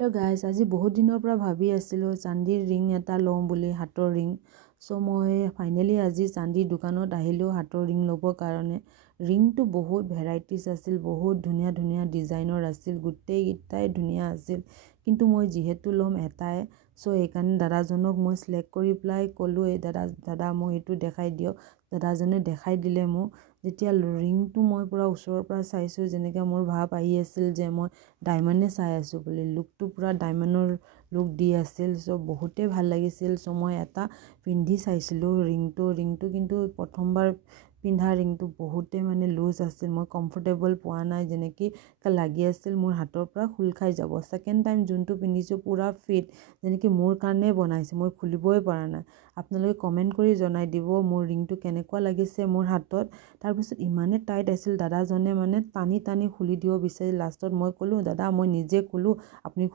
তো গাইজ আজি বহুত দিনৰ পৰা ভাবি আছিলোঁ চান্দিৰ ৰিং এটা লওঁ বুলি, হাতৰ ৰিং। চ' মই ফাইনেলি আজি চান্দিৰ দোকানত আহিলোঁ হাতৰ ৰিং ল'বৰ কাৰণে। ৰিংটো বহুত ভেৰাইটিজ আছিল, বহুত ধুনীয়া ধুনীয়া ডিজাইনৰ আছিল, গোটেইকেইটাই ধুনীয়া আছিল। কিন্তু মই যিহেতু ল'ম এটাই, চ' সেইকাৰণে দাদাজনক মই চিলেক্ট কৰি পেলাই ক'লোঁ, এই দাদা মোক এইটো দেখাই দিয়ক। দাদাজনে দেখাই দিলে মোক। যেতিয়া ৰিংটো মই পূৰা ওচৰৰ পৰা চাইছোঁ, যেনেকৈ মোৰ ভাৱ আহি আছিল যে মই ডায়মণ্ডে চাই আছোঁ বুলি, লুকটো পূৰা ডায়মণ্ডৰ লুক দি আছিল। চ' বহুতেই ভাল লাগিছিল। চ' মই এটা পিন্ধি চাইছিলোঁ ৰিংটো কিন্তু প্ৰথমবাৰ পিন্ধা ৰিংটো বহুতেই মানে লুজ আছিল, মই কমফৰ্টেবল পোৱা নাই, যেনেকৈ লাগি আছিল মোৰ হাতৰ পৰা খোল খাই যাব। ছেকেণ্ড টাইম যোনটো পিন্ধিছোঁ পূৰা ফিট, যেনেকৈ মোৰ কাৰণেই বনাইছে, মই খুলিবই পৰা নাই। আপোনালোকে কমেণ্ট কৰি জনাই দিব মোৰ ৰিংটো কেনেকুৱা লাগিছে মোৰ হাতত। তাৰপিছত ইমানেই টাইট আছিল, দাদাজনে মানে টানি টানি খুলি দিব বিচাৰি, লাষ্টত মই ক'লোঁ দাদা মই নিজে খোলোঁ, আপুনি